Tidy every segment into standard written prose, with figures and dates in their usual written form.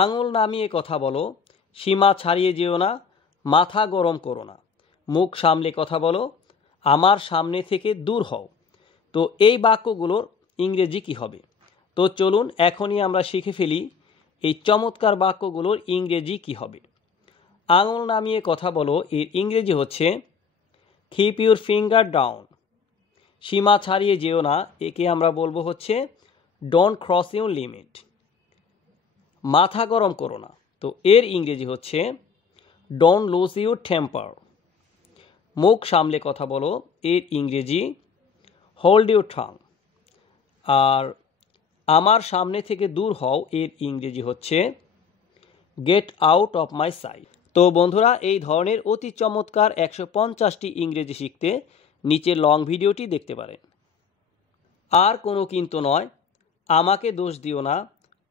আঙুল নামিয়ে কথা বলো, সীমা ছাড়িয়ে যেও না, মাথা গরম করো না, মুখ সামলে কথা বলো, আমার সামনে থেকে দূর হও। তো এই বাক্যগুলোর ইংরেজি কি হবে? তো চলুন এখনই আমরা শিখে ফেলি এই চমৎকার বাক্যগুলোর ইংরেজি কি হবে। আঙুল নামিয়ে কথা বলো এর ইংরেজি হচ্ছে কিপ ইউর ফিঙ্গার ডাউন। সীমা ছাড়িয়ে যেও না, একে আমরা বলবো হচ্ছে ডোন্ট ক্রস ইউর লিমিট। মাথা গরম করো না, তো এর ইংরেজি হচ্ছে ডোন্ট লুজ ইউর টেম্পার। মুখ সামলে কথা বলো, এর ইংরেজি হোল্ড ইউর ঠাং। আর আমার সামনে থেকে দূর হও, এর ইংরেজি হচ্ছে get out of my sight. তো বন্ধুরা, এই ধরনের অতি চমৎকার 150টি ইংরেজি শিখতে নিচে লং ভিডিওটি দেখতে পারেন। আর কোনো কিন্তু নয়, আমাকে দোষ দিও না,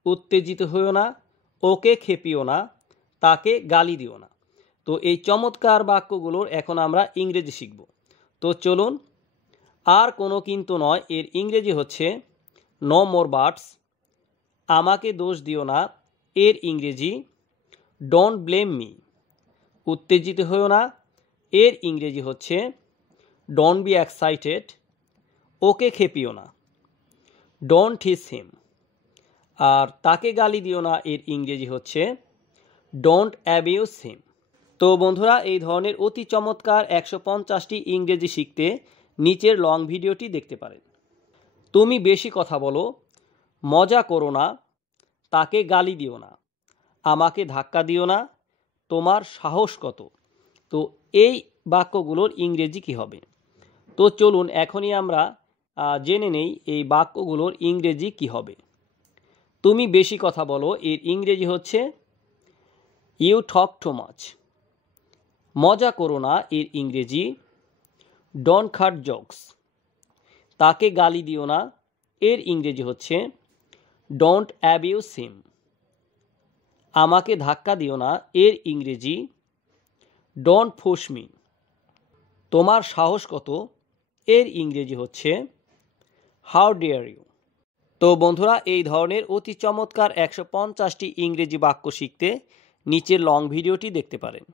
উত্তেজিত হইও না, ওকে খেপিও না, তাকে গালি দিও না। তো এই চমৎকার বাক্যগুলোর এখন আমরা ইংরেজি শিখব। তো চলুন। আর কোনো কিন্তু নয় এর ইংরেজি হচ্ছে নো মোর বাটস। আমাকে দোষ দিও না, এর ইংরেজি ডোন্ট ব্লেম মি। উত্তেজিত হইও না, এর ইংরেজি হচ্ছে ডোন্ট বি এক্সাইটেড। ওকে খেপিও না, ডোন্ট হিস হিম। আর তাকে গালি দিও না, এর ইংরেজি হচ্ছে ডোন্ট অ্যাবিউজ হিম। তো বন্ধুরা, এই ধরনের অতি চমৎকার 150টি ইংরেজি শিখতে নিচের লং ভিডিওটি দেখতে পারেন। তুমি বেশি কথা বলো, মজা করো না, তাকে গালি দিও না, আমাকে ধাক্কা দিও না, তোমার সাহস কত। তো এই বাক্যগুলোর ইংরেজি কি হবে? তো চলুন এখনই আমরা জেনে নেই এই বাক্যগুলোর ইংরেজি কি হবে। তুমি বেশি কথা বলো এর ইংরেজি হচ্ছে ইউ টক টু মাচ। মজা করো না এর ইংরেজি ডোন্ট কাট জোকস। তাকে গালি দিও না এর ইংরেজি হচ্ছে ডোন্ট অ্যাবিউজ হিম। আমাকে ধাক্কা দিও না এর ইংরেজি ডোন্ট পুশ মি। তোমার সাহস কত এর ইংরেজি হচ্ছে হাউ ডেয়ার ইউ। তো বন্ধুরা, এই ধরনের অতি চমৎকার 150টি ইংরেজি বাক্য শিখতে নিচের লং ভিডিওটি দেখতে পারেন।